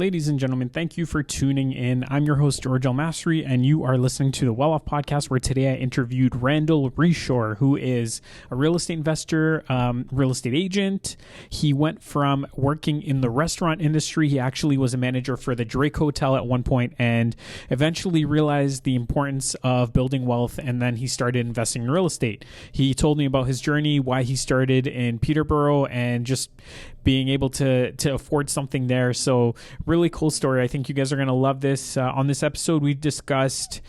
Ladies and gentlemen, thank you for tuning in. I'm your host, George L. Masri, and you are listening to the Well Off Podcast, where today I interviewed Randall Reashore, who is a real estate investor, real estate agent. He went from working in the restaurant industry. He actually was a manager for the Drake Hotel at one point and eventually realized the importance of building wealth, and then he started investing in real estate. He told me about his journey, why he started in Peterborough, and just being able to afford something there. So really cool story. I think you guys are going to love this. On this episode, we discussed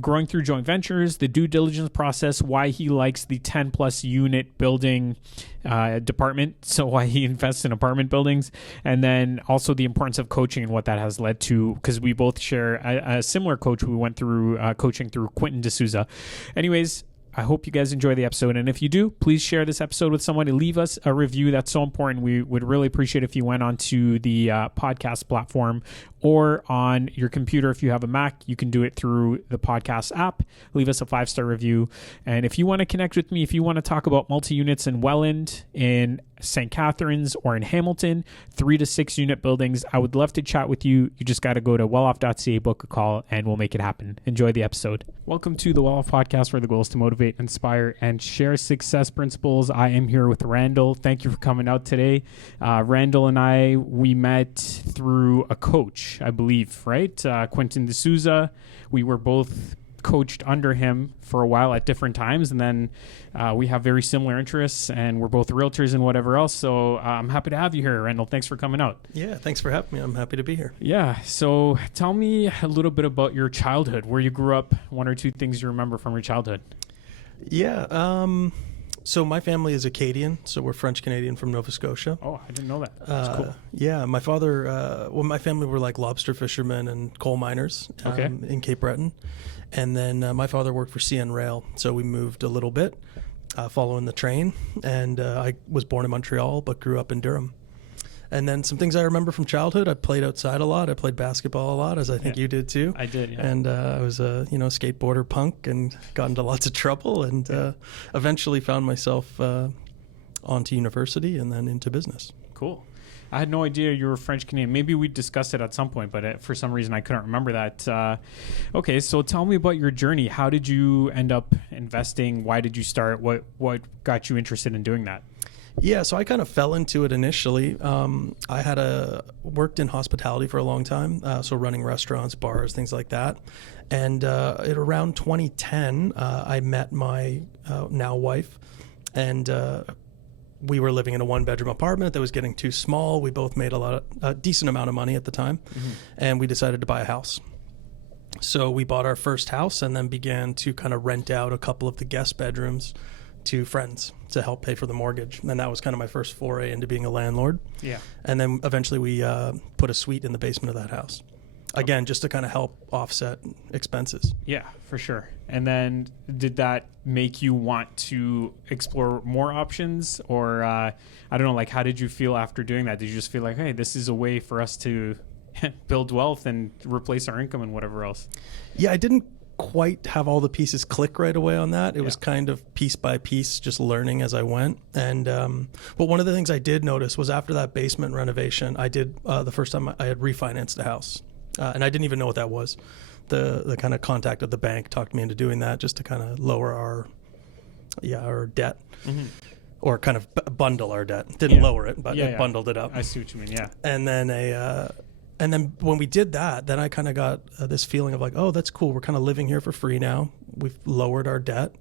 growing through joint ventures, the due diligence process, why he likes the 10 plus unit building department, so why he invests in apartment buildings, and then also the importance of coaching and what that has led to, because we both share a similar coach. We went through coaching through Quentin D'Souza. Anyways, I hope you guys enjoy the episode. And if you do, please share this episode with someone and leave us a review. That's so important. We would really appreciate if you went onto the podcast platform or on your computer. If you have a Mac, you can do it through the podcast app. Leave us a 5-star review. And if you want to connect with me, if you want to talk about multi-units in Welland, in St. Catharines, or in Hamilton, 3 to 6 unit buildings, I would love to chat with you. You just got to go to welloff.ca, book a call, and we'll make it happen. Enjoy the episode. Welcome to the Well Off Podcast, where the goal is to motivate, inspire, and share success principles. I am here with Randall. Thank you for coming out today. Randall and we met through a coach, I believe, right? Quentin D'Souza. We were both coached under him for a while at different times, and then we have very similar interests, and we're both realtors and whatever else. So I'm happy to have you here, Randall. Thanks for coming out. Yeah, thanks for having me. I'm happy to be here. Yeah, so tell me a little bit about your childhood, where you grew up, 1 or 2 things you remember from your childhood. Yeah, so my family is Acadian, so we're French-Canadian from Nova Scotia. Oh, I didn't know that. That's cool. Yeah, my father, my family were like lobster fishermen and coal miners in Cape Breton. And then my father worked for CN Rail, so we moved a little bit following the train. And I was born in Montreal, but grew up in Durham. And then some things I remember from childhood: I played outside a lot. I played basketball a lot, as I think you did too. I did, yeah. And I was a skateboarder punk and got into lots of trouble, and eventually found myself onto university and then into business. Cool. I had no idea you were French Canadian. Maybe we discussed it at some point, but for some reason I couldn't remember that. Okay, so tell me about your journey. How did you end up investing? Why did you start? What got you interested in doing that? Yeah, so I kind of fell into it initially. I had worked in hospitality for a long time, so running restaurants, bars, things like that. And at around 2010, I met my now wife, and we were living in a 1-bedroom apartment that was getting too small. We both made a decent amount of money at the time, and we decided to buy a house. So we bought our first house and then began to kind of rent out a couple of the guest bedrooms to friends to help pay for the mortgage. And that was kind of my first foray into being a landlord. Yeah. And then eventually we put a suite in the basement of that house. Again, just to kind of help offset expenses. Yeah, for sure. And then did that make you want to explore more options? Or I don't know, like, how did you feel after doing that? Did you just feel like, hey, this is a way for us to build wealth and replace our income and whatever else? Yeah, I didn't quite have all the pieces click right away on that. It was kind of piece by piece, just learning as I went. And but one of the things I did notice was after that basement renovation, I did the first time I had refinanced a house. And I didn't even know what that was. The kind of contact of the bank talked me into doing that just to kind of lower our debt, or kind of bundle our debt. Didn't lower it, but it bundled it up. I see what you mean. Yeah. And then when we did that, then I kind of got this feeling of like, oh, that's cool. We're kind of living here for free now. We've lowered our debt.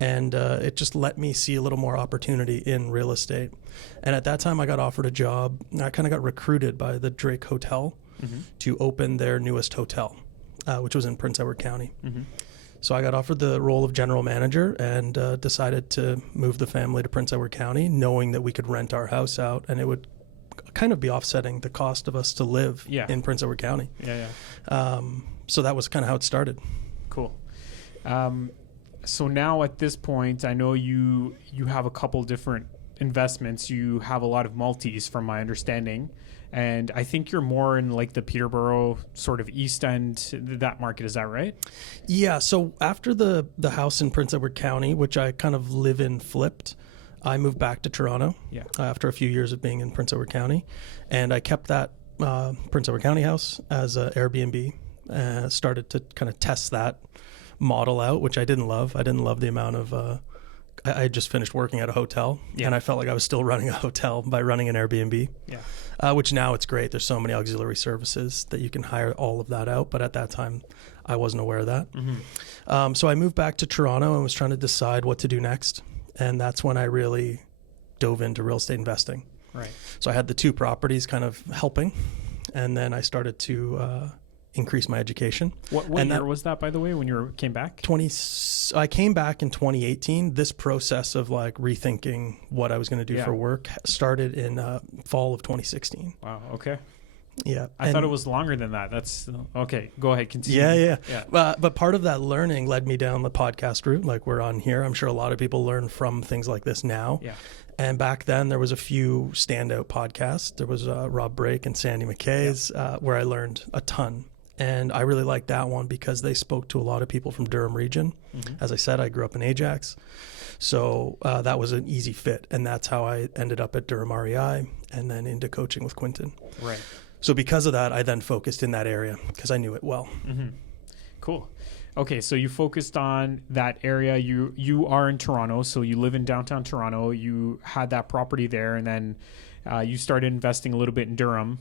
And it just let me see a little more opportunity in real estate. And at that time, I got offered a job. I kind of got recruited by the Drake Hotel to open their newest hotel, which was in Prince Edward County. So I got offered the role of general manager and decided to move the family to Prince Edward County, knowing that we could rent our house out and it would kind of be offsetting the cost of us to live in Prince Edward County. So that was kind of how it started. Cool. So now at this point, I know you have a couple different investments. You have a lot of multis, from my understanding. And I think you're more in like the Peterborough sort of east end, that market. Is that right? Yeah. So after the house in Prince Edward County, which I kind of live in flipped, I moved back to Toronto after a few years of being in Prince Edward County. And I kept that Prince Edward County house as an Airbnb. Started to kind of test that model out, which I didn't love. I didn't love the amount of I had just finished working at a hotel, and I felt like I was still running a hotel by running an Airbnb. Which now it's great. There's so many auxiliary services that you can hire all of that out. But at that time, I wasn't aware of that. So I moved back to Toronto and was trying to decide what to do next. And that's when I really dove into real estate investing. Right. So I had the 2 properties kind of helping. And then I started to increase my education. What year was that, by the way, when you came back? I came back in 2018. This process of like rethinking what I was going to do for work started in fall of 2016. Wow. Okay. Yeah. I thought it was longer than that. That's okay. Go ahead. Continue. Yeah. But part of that learning led me down the podcast route, like we're on here. I'm sure a lot of people learn from things like this now. Yeah. And back then there was a few standout podcasts. There was Rob Brake and Sandy McKay's where I learned a ton. And I really liked that one because they spoke to a lot of people from Durham region. As I said, I grew up in Ajax. So that was an easy fit. And that's how I ended up at Durham REI and then into coaching with Quinton. Right. So because of that, I then focused in that area because I knew it well. Cool. Okay, so you focused on that area. You are in Toronto, so you live in downtown Toronto. You had that property there, and then you started investing a little bit in Durham.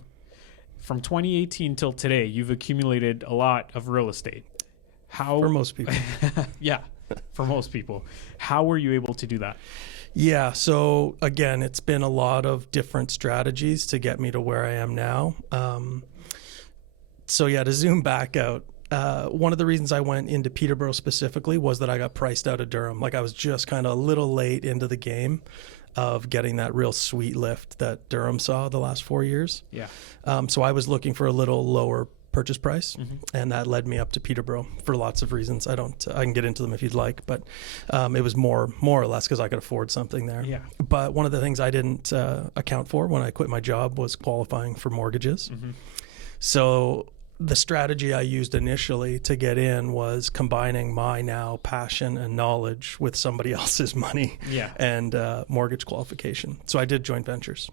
From 2018 till today, you've accumulated a lot of real estate. How for most people? Yeah, for most people. How were you able to do that? Yeah, so again, it's been a lot of different strategies to get me to where I am now. To zoom back out, one of the reasons I went into Peterborough specifically was that I got priced out of Durham. Like I was just kind of a little late into the game of getting that real sweet lift that Durham saw the last 4 years. Yeah. So I was looking for a little lower purchase price, and that led me up to Peterborough for lots of reasons. I can get into them if you'd like, but it was more or less because I could afford something there. Yeah. But one of the things I didn't account for when I quit my job was qualifying for mortgages. So the strategy I used initially to get in was combining my now passion and knowledge with somebody else's money and mortgage qualification. So I did joint ventures.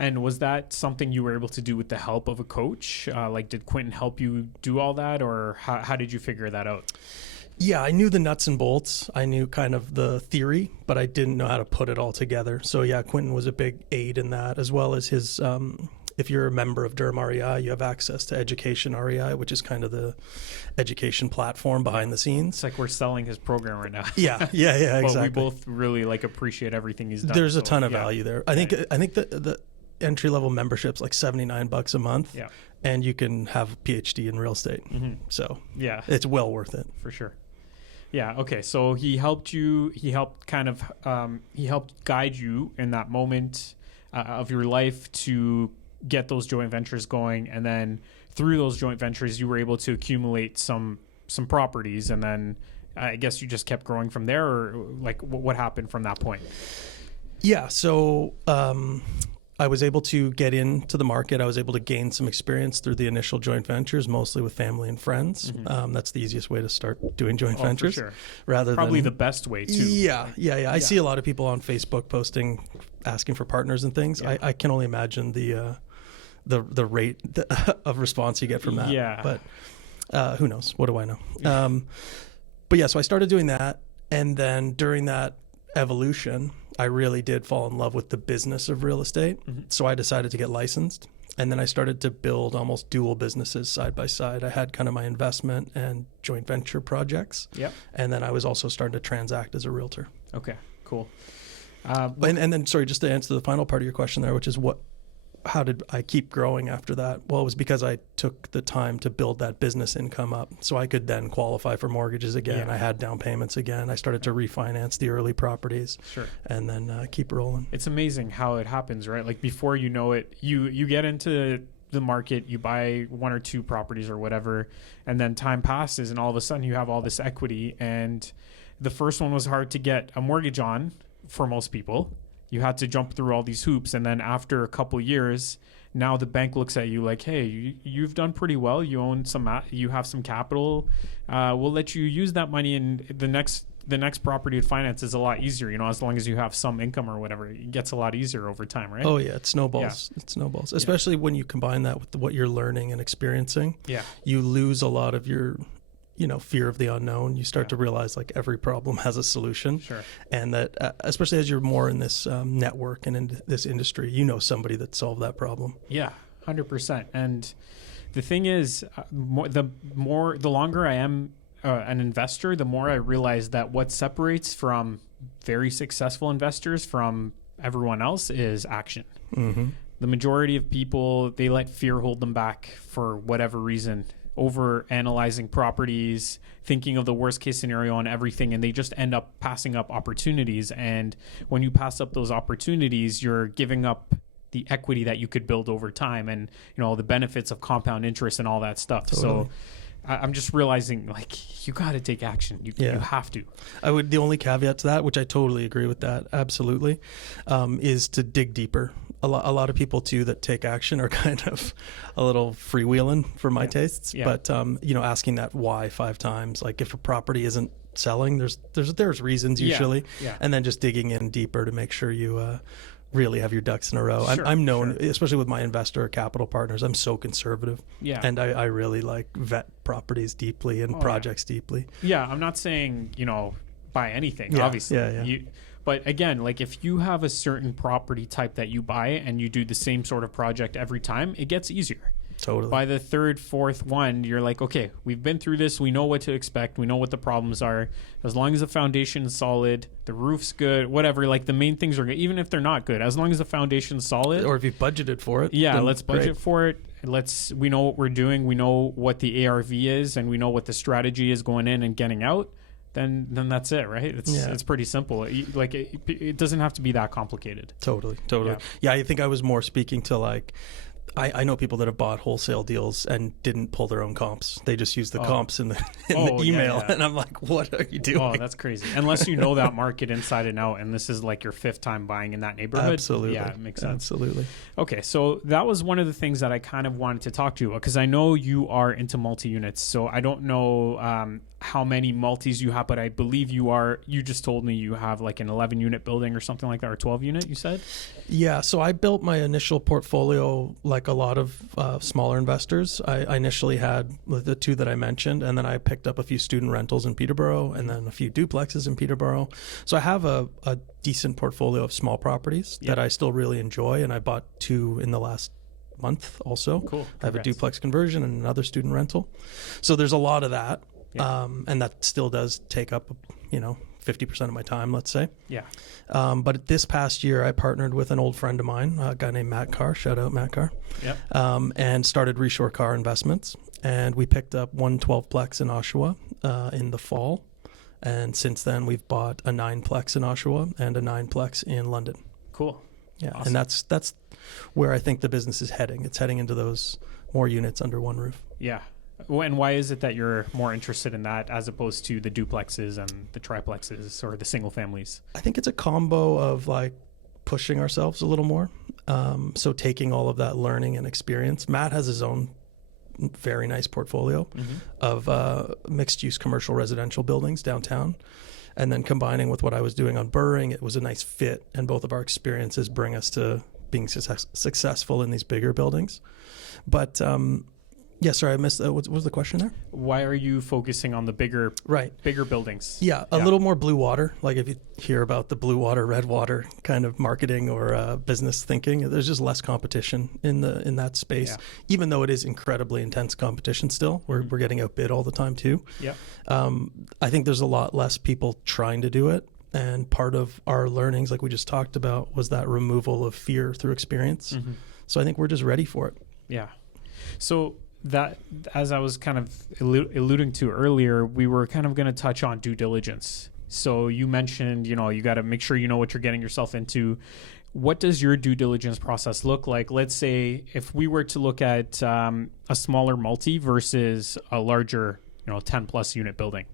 And was that something you were able to do with the help of a coach? Like, did Quinton help you do all that, or how did you figure that out? Yeah, I knew the nuts and bolts. I knew kind of the theory, but I didn't know how to put it all together. So yeah, Quinton was a big aid in that, as well as his if you're a member of Durham REI, you have access to Education REI, which is kind of the education platform behind the scenes. It's like we're selling his program right now. Yeah, exactly. But we both really appreciate everything he's done. There's a ton of value there. I think the entry level membership's like $79 a month. Yeah. And you can have a PhD in real estate. So yeah, it's well worth it. For sure. Yeah. Okay. So he helped you. He helped he helped guide you in that moment of your life to get those joint ventures going, and then through those joint ventures, you were able to accumulate some properties, and then I guess you just kept growing from there, or like what happened from that point? Yeah. So I was able to get into the market. I was able to gain some experience through the initial joint ventures, mostly with family and friends. That's the easiest way to start doing joint ventures. For sure. Rather probably than, the best way too. Yeah. I see a lot of people on Facebook posting, asking for partners and things. Yeah. I can only imagine the rate of response you get from that. Yeah. But who knows? What do I know? But yeah, so I started doing that, and then during that evolution, I really did fall in love with the business of real estate. So I decided to get licensed, and then I started to build almost dual businesses side by side. I had kind of my investment and joint venture projects. Yep. And then I was also starting to transact as a realtor. Okay, cool. And then, sorry, just to answer the final part of your question there, which is how did I keep growing after that? Well, it was because I took the time to build that business income up so I could then qualify for mortgages again. Yeah. I had down payments again. I started to refinance the early properties. Sure. And then keep rolling. It's amazing how it happens, right? Like before you know it, you get into the market, you buy one or two properties or whatever, and then time passes and all of a sudden you have all this equity, and the first one was hard to get a mortgage on for most people. You had to jump through all these hoops, and then after a couple years, now the bank looks at you like, "Hey, you've done pretty well. You own you have some capital. We'll let you use that money in the next the next property to finance is a lot easier, as long as you have some income or whatever. It gets a lot easier over time, right? Oh yeah, it snowballs. It snowballs, especially when you combine that with what you're learning and experiencing. Yeah, you lose a lot of your fear of the unknown. You start to realize like every problem has a solution. Sure. And that, especially as you're more in this network and in this industry, somebody that solved that problem. Yeah, 100%. And the thing is, the longer I am an investor, the more I realize that what separates from very successful investors from everyone else is action. Mm-hmm. The majority of people, they let fear hold them back for whatever reason, over analyzing properties, thinking of the worst case scenario on everything, and they just end up passing up opportunities. And when you pass up those opportunities, you're giving up the equity that you could build over time, and the benefits of compound interest and all that stuff. Totally. So I'm just realizing, like, you got to take action. You have to. The only caveat to that, which I totally agree with that, absolutely, is to dig deeper. A lot of people too that take action are kind of a little freewheeling for my tastes. Yeah. But asking that why 5 times, like if a property isn't selling, there's reasons usually, and then just digging in deeper to make sure you really have your ducks in a row. Sure, I'm known, especially with my investor capital partners, I'm so conservative. Yeah. And I really like vet properties deeply and projects deeply. Yeah, I'm not saying, buy anything, obviously. Yeah. But again, like if you have a certain property type that you buy and you do the same sort of project every time, it gets easier. Totally. By the third, fourth one, you're like, okay, we've been through this. We know what to expect. We know what the problems are. As long as the foundation's solid, the roof's good, whatever, like the main things are good, even if they're not good, as long as the foundation's solid. Or if you've budgeted for it. Yeah, let's budget for it. We know what we're doing. We know what the ARV is, and we know what the strategy is going in and getting out. Then that's it, right? It's pretty simple. It doesn't have to be that complicated. Totally. Yeah, I think I was more speaking to like, I know people that have bought wholesale deals and didn't pull their own comps. They just used the comps in the email. And I'm like, what are you doing? Oh, that's crazy. Unless you know that market inside and out, and this is like your 5th time buying in that neighborhood. Absolutely. Yeah, it makes sense. Absolutely. Okay, so that was one of the things that I kind of wanted to talk to you about, because I know you are into multi-units. So I don't know how many multis you have, but I believe you just told me you have like an 11-unit building or something like that, or 12-unit, you said? Yeah, so I built my initial portfolio like a lot of smaller investors. I initially had the 2 that I mentioned, and then I picked up a few student rentals in Peterborough and then a few duplexes in Peterborough. So I have a decent portfolio of small properties that I still really enjoy, and I bought 2 in the last month also. Cool. I have a duplex conversion and another student rental. So there's a lot of that. Yeah. And that still does take up, 50% of my time, let's say. Yeah. But this past year, I partnered with an old friend of mine, a guy named Matt Carr. Shout out Matt Carr. Yep. And started Reashore Car Investments. And we picked up one 12-plex in Oshawa in the fall. And since then, we've bought a 9-plex in Oshawa and a 9-plex in London. Cool. Yeah. Awesome. And that's where I think the business is heading. It's heading into those more units under one roof. Yeah. And why is it that you're more interested in that as opposed to the duplexes and the triplexes or the single families? I think it's a combo of like pushing ourselves a little more. So taking all of that learning and experience. Matt has his own very nice portfolio of mixed use commercial residential buildings downtown. And then combining with what I was doing on Burring, it was a nice fit. And both of our experiences bring us to being successful in these bigger buildings. But yeah, sorry, I missed. What was the question there? Why are you focusing on the bigger buildings? Yeah, a little more blue water. Like if you hear about the blue water, red water kind of marketing or business thinking, there's just less competition in that space. Yeah. Even though it is incredibly intense competition still, we're getting outbid all the time too. Yeah. I think there's a lot less people trying to do it. And part of our learnings, like we just talked about, was that removal of fear through experience. Mm-hmm. So I think we're just ready for it. Yeah. So that, as I was kind of alluding to earlier, we were kind of going to touch on due diligence. So you mentioned, you got to make sure you know what you're getting yourself into. What does your due diligence process look like? Let's say if we were to look at a smaller multi versus a larger, 10 plus unit building.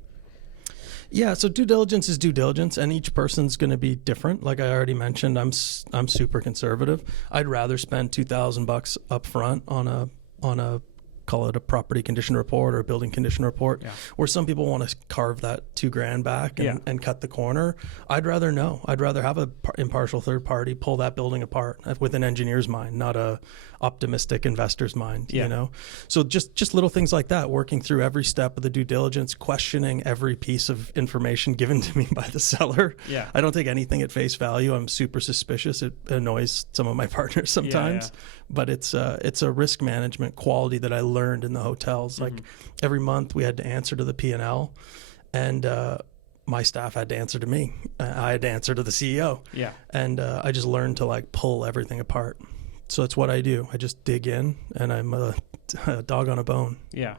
Yeah, so due diligence is due diligence, and each person's going to be different. Like I already mentioned, I'm super conservative. I'd rather spend $2,000 up front on a call it a property condition report or a building condition report, where some people want to carve that $2,000 back and cut the corner. I'd rather know. I'd rather have a impartial third party pull that building apart with an engineer's mind, not a optimistic investor's mind, you know? So just little things like that, working through every step of the due diligence, questioning every piece of information given to me by the seller. Yeah. I don't take anything at face value. I'm super suspicious. It annoys some of my partners sometimes, but it's a risk management quality that I learned in the hotels. Like every month we had to answer to the P&L, and my staff had to answer to me. I had to answer to the CEO. Yeah. And I just learned to like pull everything apart. So it's what I do. I just dig in, and I'm a dog on a bone. Yeah.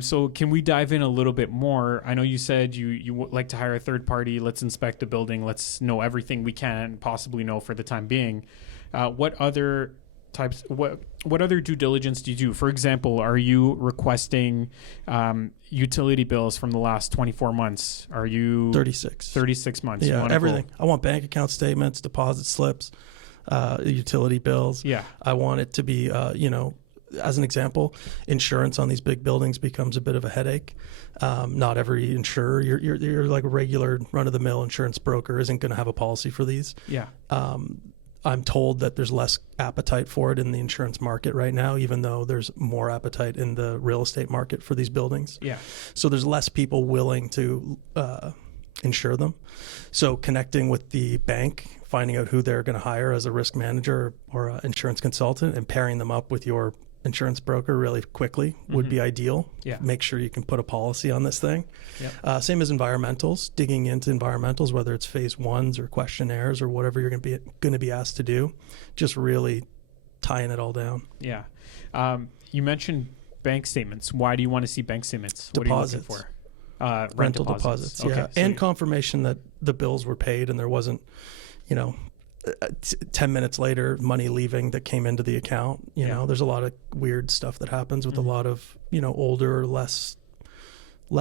So can we dive in a little bit more? I know you said you like to hire a third party. Let's inspect the building. Let's know everything we can possibly know for the time being. What other due diligence do you do? For example, are you requesting utility bills from the last 24 months? Are you 36 months? Yeah, everything. I want bank account statements, deposit slips, utility bills. Yeah. I want it to be, as an example, insurance on these big buildings becomes a bit of a headache. Not every insurer, you're like a regular run-of-the-mill insurance broker isn't going to have a policy for these. Yeah. I'm told that there's less appetite for it in the insurance market right now, even though there's more appetite in the real estate market for these buildings. Yeah. So there's less people willing to insure them. So connecting with the bank, finding out who they're going to hire as a risk manager or an insurance consultant, and pairing them up with your insurance broker really quickly would be ideal. Yeah. Make sure you can put a policy on this thing. Yeah. Same as environmentals, digging into environmentals, whether it's phase ones or questionnaires or whatever you're going to be asked to do, just really tying it all down. Yeah. You mentioned bank statements. Why do you want to see bank statements? Deposits. What are you looking for? Rental deposits. Okay. Yeah. And confirmation that the bills were paid and there wasn't, 10 minutes later, money leaving that came into the account. You know, there's a lot of weird stuff that happens with a lot of, older, less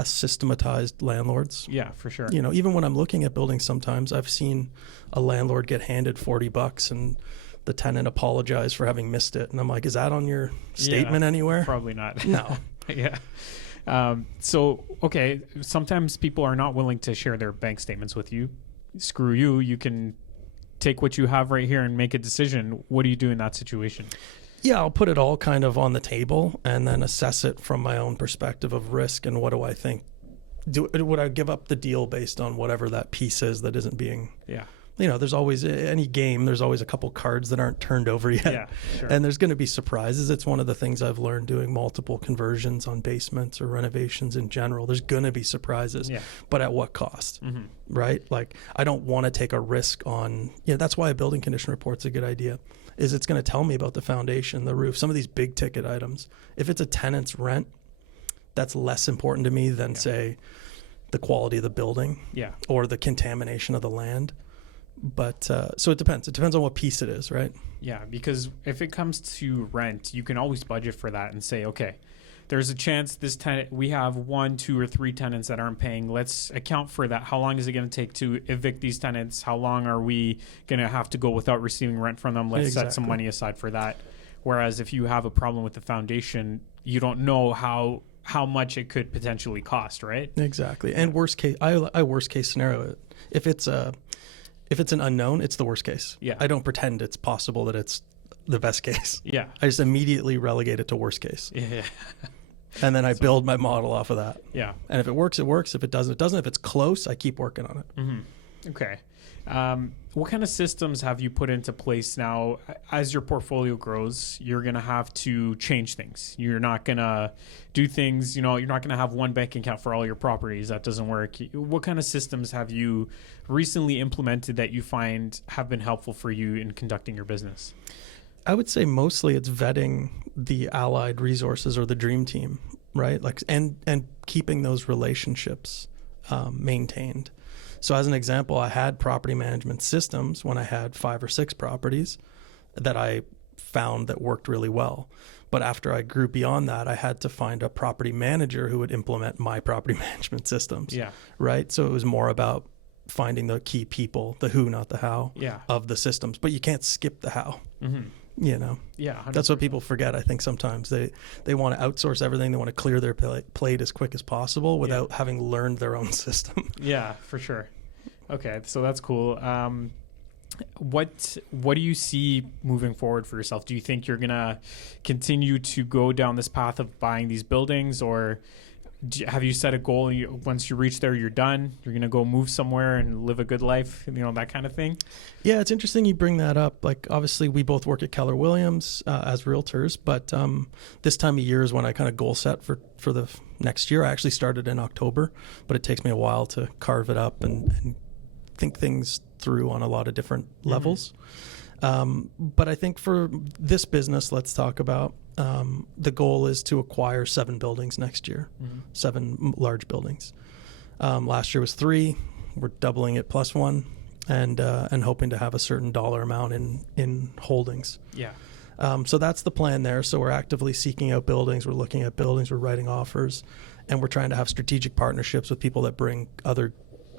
systematized landlords. Yeah, for sure. Even when I'm looking at buildings, sometimes I've seen a landlord get handed $40 and the tenant apologize for having missed it. And I'm like, is that on your statement anywhere? Probably not. No. Yeah. Okay. Sometimes people are not willing to share their bank statements with you. Screw you. You can take what you have right here and make a decision. What do you do in that situation? Yeah, I'll put it all kind of on the table and then assess it from my own perspective of risk and what do I think. Would I give up the deal based on whatever that piece is that isn't being... Yeah. There's always, any game, there's always a couple cards that aren't turned over yet. Yeah, sure. And there's going to be surprises. It's one of the things I've learned doing multiple conversions on basements or renovations in general. There's going to be surprises, but at what cost, right? Like, I don't want to take a risk on, that's why a building condition report's a good idea, is it's going to tell me about the foundation, the roof, some of these big ticket items. If it's a tenant's rent, that's less important to me than, say, the quality of the building or the contamination of the land. But so it depends. It depends on what piece it is, right? Yeah, because if it comes to rent, you can always budget for that and say, okay, there's a chance this tenant, we have 1, 2, or 3 tenants that aren't paying. Let's account for that. How long is it going to take to evict these tenants? How long are we going to have to go without receiving rent from them? Let's set some money aside for that. Whereas if you have a problem with the foundation, you don't know how much it could potentially cost, right? Exactly. And worst case, I worst case scenario it. If it's an unknown, it's the worst case. Yeah. I don't pretend it's possible that it's the best case. Yeah. I just immediately relegate it to worst case. Yeah. And then I build my model off of that. Yeah. And if it works, it works. If it doesn't, it doesn't. If it's close, I keep working on it. Mm-hmm. Okay. What kind of systems have you put into place now? As your portfolio grows, you're going to have to change things. You're not going to do things, you're not going to have one bank account for all your properties. That doesn't work. What kind of systems have you recently implemented that you find have been helpful for you in conducting your business? I would say mostly it's vetting the allied resources or the dream team, right? Like, and keeping those relationships maintained. So as an example, I had property management systems when I had 5 or 6 properties that I found that worked really well. But after I grew beyond that, I had to find a property manager who would implement my property management systems. Yeah. Right. So it was more about finding the key people, the who, not the how, of the systems. But you can't skip the how. Mm-hmm. Yeah, 100%. That's what people forget. I think sometimes they want to outsource everything. They want to clear their plate as quick as possible without having learned their own system. Yeah, for sure. Okay, so that's cool. What do you see moving forward for yourself? Do you think you're gonna continue to go down this path of buying these buildings, or have you set a goal? Once you reach there, you're done. You're gonna go move somewhere and live a good life, that kind of thing. Yeah, it's interesting you bring that up. Like, obviously, we both work at Keller Williams as realtors, but this time of year is when I kind of goal set for the next year. I actually started in October, but it takes me a while to carve it up and think things through on a lot of different levels. But I think for this business, let's talk about the goal is to acquire 7 buildings next year, 7 large buildings. Last year was 3. We're doubling it plus 1, and hoping to have a certain dollar amount in holdings. Yeah. So that's the plan there. So we're actively seeking out buildings. We're looking at buildings. We're writing offers, and we're trying to have strategic partnerships with people that bring other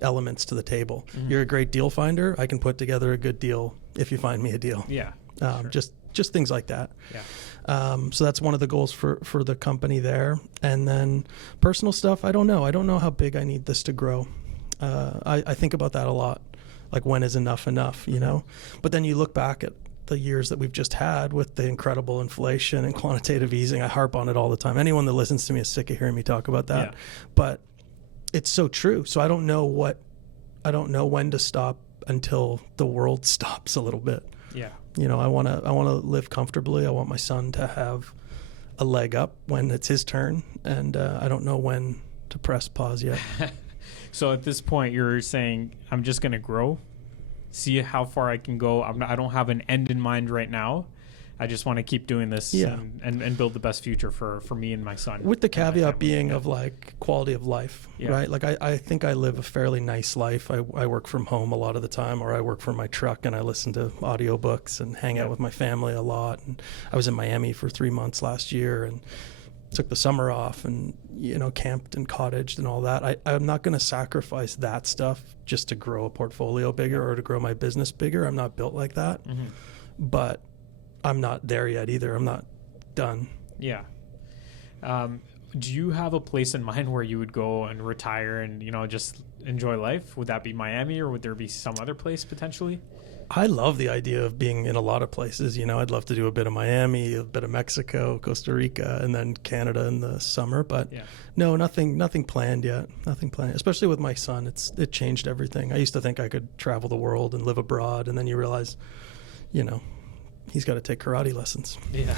elements to the table. You're a great deal finder. I can put together a good deal if you find me a deal. Yeah. Sure. Just things like that. Yeah. So that's one of the goals for the company there. And then personal stuff, I don't know how big I need this to grow. I think about that a lot. Like, when is enough, But then you look back at the years that we've just had with the incredible inflation and quantitative easing. I harp on it all the time. Anyone that listens to me is sick of hearing me talk about that. Yeah. But it's so true. So I don't know when to stop until the world stops a little bit. Yeah. I want to live comfortably. I want my son to have a leg up when it's his turn, and I don't know when to press pause yet. So at this point, you're saying, I'm just going to grow, see how far I can go. I don't have an end in mind right now. I just want to keep doing this and build the best future for me and my son. With the caveat being of like quality of life, right? Like I think I live a fairly nice life. I work from home a lot of the time, or I work from my truck and I listen to audiobooks and hang out with my family a lot. And I was in Miami for 3 months last year and took the summer off and, camped and cottaged and all that. I'm not going to sacrifice that stuff just to grow a portfolio bigger or to grow my business bigger. I'm not built like that. But I'm not there yet either. I'm not done. Yeah. Do you have a place in mind where you would go and retire and, just enjoy life? Would that be Miami, or would there be some other place potentially? I love the idea of being in a lot of places. I'd love to do a bit of Miami, a bit of Mexico, Costa Rica, and then Canada in the summer. But no, nothing planned yet. Nothing planned. Especially with my son, it changed everything. I used to think I could travel the world and live abroad, and then you realize, he's got to take karate lessons. Yeah.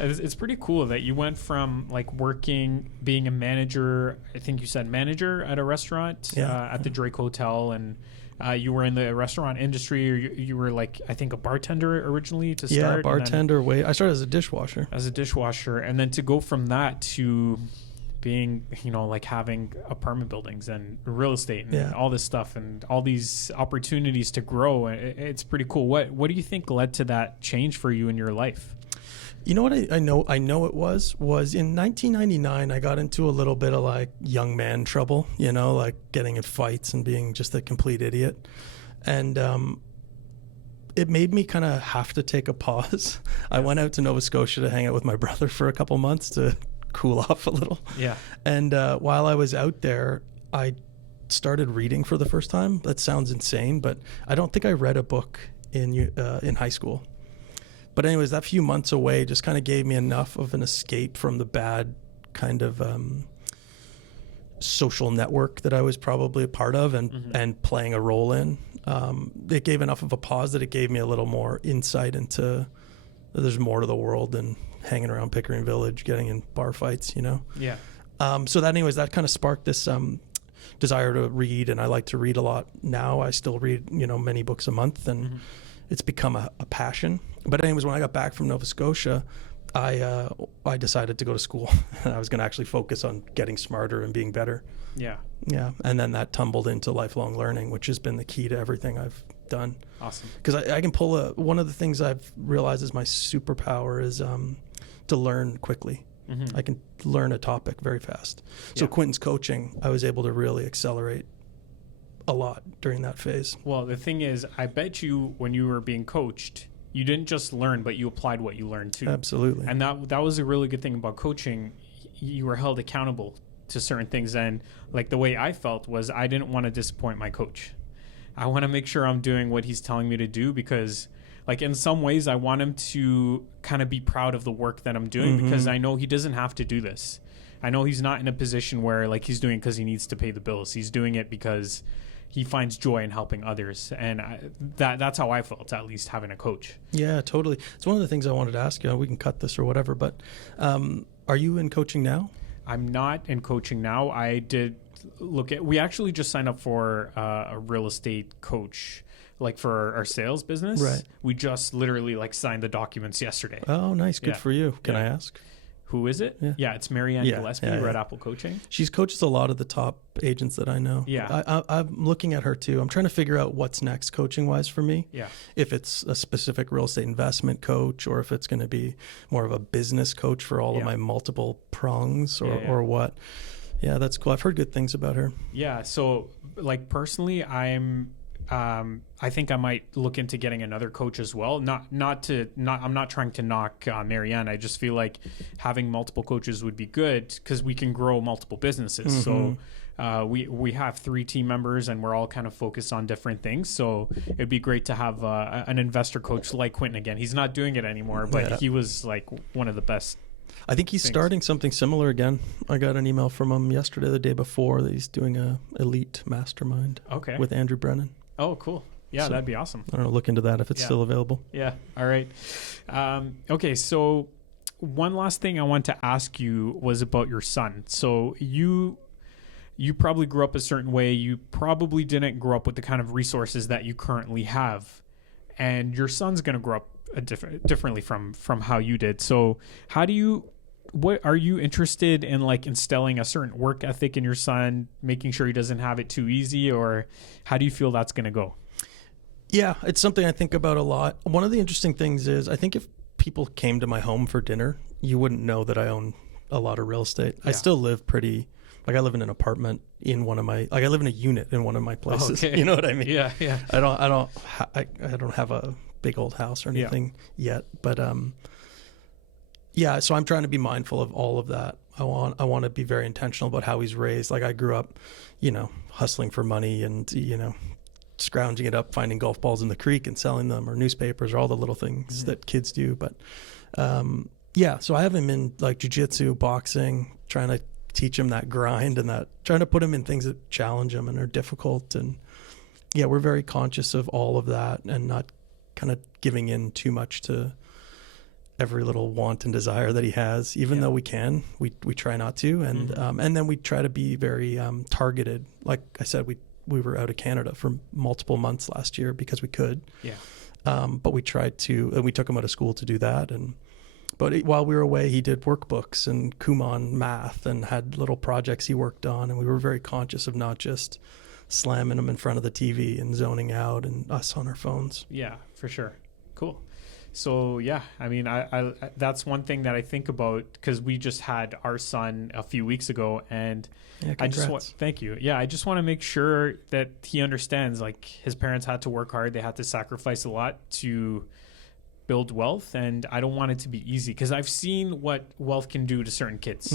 It's pretty cool that you went from like being a manager, I think you said manager at a restaurant at the Drake Hotel, and you were in the restaurant industry, or you were like, I think, a bartender originally to start. Yeah, bartender. I started as a dishwasher. And then to go from that to being, like having apartment buildings and real estate and all this stuff and all these opportunities to grow. It's pretty cool. What do you think led to that change for you in your life? You know what I know it was in 1999, I got into a little bit of like young man trouble, like getting in fights and being just a complete idiot. And it made me kind of have to take a pause. I went out to Nova Scotia to hang out with my brother for a couple months to cool off a little. Yeah. And while I was out there, I started reading for the first time. That sounds insane, but I don't think I read a book in high school. But anyways, that few months away just kind of gave me enough of an escape from the bad kind of social network that I was probably a part of and playing a role in. It gave enough of a pause that it gave me a little more insight into there's more to the world than hanging around Pickering Village, getting in bar fights, Yeah. So that anyways, that kind of sparked this desire to read, and I like to read a lot now. I still read, many books a month, and it's become a passion. But anyways, when I got back from Nova Scotia, I decided to go to school. I was going to actually focus on getting smarter and being better. Yeah. Yeah. And then that tumbled into lifelong learning, which has been the key to everything I've done. Awesome. Because I can pull one of the things I've realized is my superpower is to learn quickly. I can learn a topic very fast. So Quinton's coaching, I was able to really accelerate a lot during that phase. Well, the thing is, I bet you when you were being coached, You didn't just learn, but you applied what you learned too. Absolutely. And that was a really good thing about coaching. You were held accountable to certain things. And like the way I felt was I didn't want to disappoint my coach. I want to make sure I'm doing what he's telling me to do, because like in some ways I want him to kind of be proud of the work that I'm doing, because I know he doesn't have to do this. I know he's not in a position where like he's doing it because he needs to pay the bills. He's doing it because he finds joy in helping others. And that's how I felt, at least having a coach. Yeah, totally. It's one of the things I wanted to ask you. We can cut this or whatever, but are you in coaching now? I'm not in coaching now. I did we actually just signed up for a real estate coach, like for our sales business. Right. We just literally like signed the documents yesterday. Oh, nice. Good for you. Can I ask? Who is it? Yeah, it's Marianne Gillespie, Red Apple Coaching. She's coaches a lot of the top agents that I know. Yeah. I'm looking at her too. I'm trying to figure out what's next coaching-wise for me. Yeah. If it's a specific real estate investment coach, or if it's going to be more of a business coach for all of my multiple prongs, or what. Yeah, that's cool. I've heard good things about her. Yeah. So like personally, I think I might look into getting another coach as well. I'm not trying to knock Marianne. I just feel like having multiple coaches would be good because we can grow multiple businesses. So we have 3 team members and we're all kind of focused on different things. So it'd be great to have an investor coach like Quentin again. He's not doing it anymore, but he was like one of the best. I think he's starting something similar again. I got an email from him yesterday, the day before, that he's doing a elite mastermind with Andrew Brennan. Oh, cool. Yeah, so that'd be awesome. I don't know, look into that if it's still available. Yeah. All right. Okay. So one last thing I want to ask you was about your son. So you probably grew up a certain way. You probably didn't grow up with the kind of resources that you currently have. And your son's going to grow up differently from how you did. So what are you interested in, like instilling a certain work ethic in your son, making sure he doesn't have it too easy, or how do you feel that's going to go? Yeah, it's something I think about a lot. One of the interesting things is I think if people came to my home for dinner, you wouldn't know that I own a lot of real estate. Yeah. I still live I live in an apartment in one of my, I live in a unit in one of my places. Okay. You know what I mean? Yeah. Yeah. I don't have a big old house or anything yet, but, so I'm trying to be mindful of all of that. I want to be very intentional about how he's raised. Like I grew up, hustling for money and, scrounging it up, finding golf balls in the creek and selling them, or newspapers, or all the little things that kids do. But, so I have him in like jiu-jitsu, boxing, trying to teach him that grind and that, trying to put him in things that challenge him and are difficult. And we're very conscious of all of that and not kind of giving in too much to every little want and desire that he has, even though we try not to. And, and then we try to be very, targeted. Like I said, we were out of Canada for multiple months last year because we could. Yeah. But we tried to, and we took him out of school to do that. But while we were away, he did workbooks and Kumon math and had little projects he worked on. And we were very conscious of not just slamming him in front of the TV and zoning out and us on our phones. Yeah, for sure. Cool. So I mean, I that's one thing that I think about, because we just had our son a few weeks ago, and thank you. Yeah, I just want to make sure that he understands, like, his parents had to work hard. They had to sacrifice a lot to build wealth, and I don't want it to be easy, because I've seen what wealth can do to certain kids.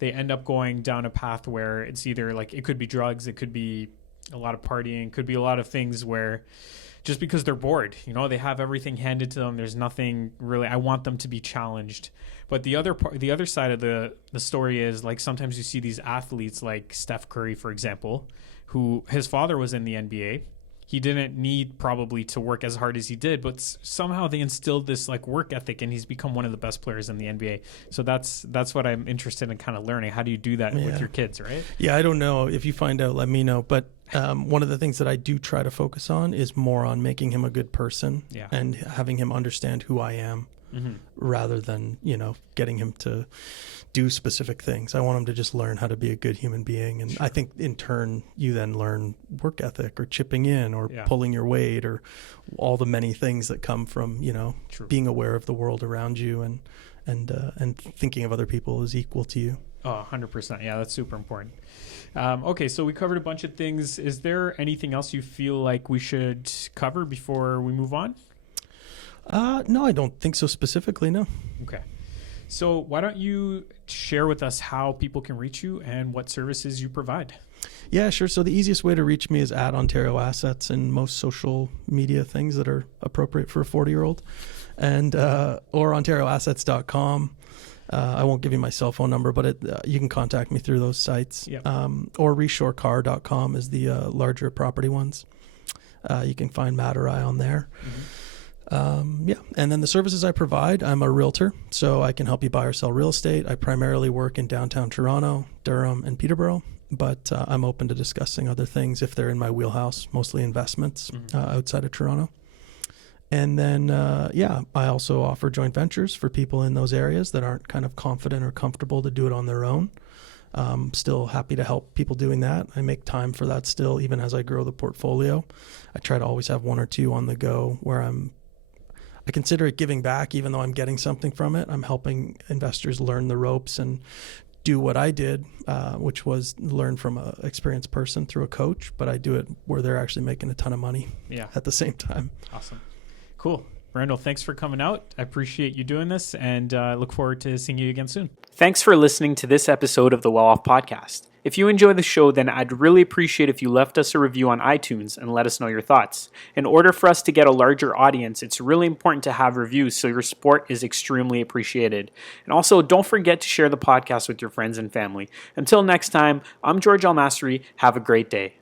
They end up going down a path where it's either like, it could be drugs, it could be a lot of partying, could be a lot of things where just because they're bored, they have everything handed to them. There's nothing really. I want them to be challenged. But the other side of the story is, like, sometimes you see these athletes like Steph Curry, for example, who his father was in the NBA. He didn't need probably to work as hard as he did, but somehow they instilled this like work ethic, and he's become one of the best players in the NBA. So that's what I'm interested in kind of learning. How do you do that with your kids, right? Yeah, I don't know. If you find out, let me know. But one of the things that I do try to focus on is more on making him a good person and having him understand who I am, rather than, getting him to do specific things. I want him to just learn how to be a good human being. And I think in turn, you then learn work ethic, or chipping in, or pulling your weight, or all the many things that come from, being aware of the world around you and thinking of other people as equal to you. Oh, 100%. Yeah, that's super important. Okay, so we covered a bunch of things. Is there anything else you feel like we should cover before we move on? No, I don't think so specifically, no. Okay. So why don't you share with us how people can reach you and what services you provide? Yeah, sure. So the easiest way to reach me is at Ontario Assets in most social media things that are appropriate for a 40-year-old, and or OntarioAssets.com. I won't give you my cell phone number, but you can contact me through those sites. Yep. Or ReashoreCar.com is the larger property ones. You can find Matt or I on there. Yeah. And then the services I provide, I'm a realtor, so I can help you buy or sell real estate. I primarily work in downtown Toronto, Durham, and Peterborough, but I'm open to discussing other things if they're in my wheelhouse, mostly investments outside of Toronto. And then, I also offer joint ventures for people in those areas that aren't kind of confident or comfortable to do it on their own. Still happy to help people doing that. I make time for that still, even as I grow the portfolio. I try to always have one or two on the go where I consider it giving back, even though I'm getting something from it. I'm helping investors learn the ropes and do what I did, which was learn from an experienced person through a coach, but I do it where they're actually making a ton of money at the same time. Awesome. Cool. Randall, thanks for coming out. I appreciate you doing this and look forward to seeing you again soon. Thanks for listening to this episode of the Well Off Podcast. If you enjoy the show, then I'd really appreciate if you left us a review on iTunes and let us know your thoughts. In order for us to get a larger audience, it's really important to have reviews, so your support is extremely appreciated. And also, don't forget to share the podcast with your friends and family. Until next time, I'm George Masri. Have a great day.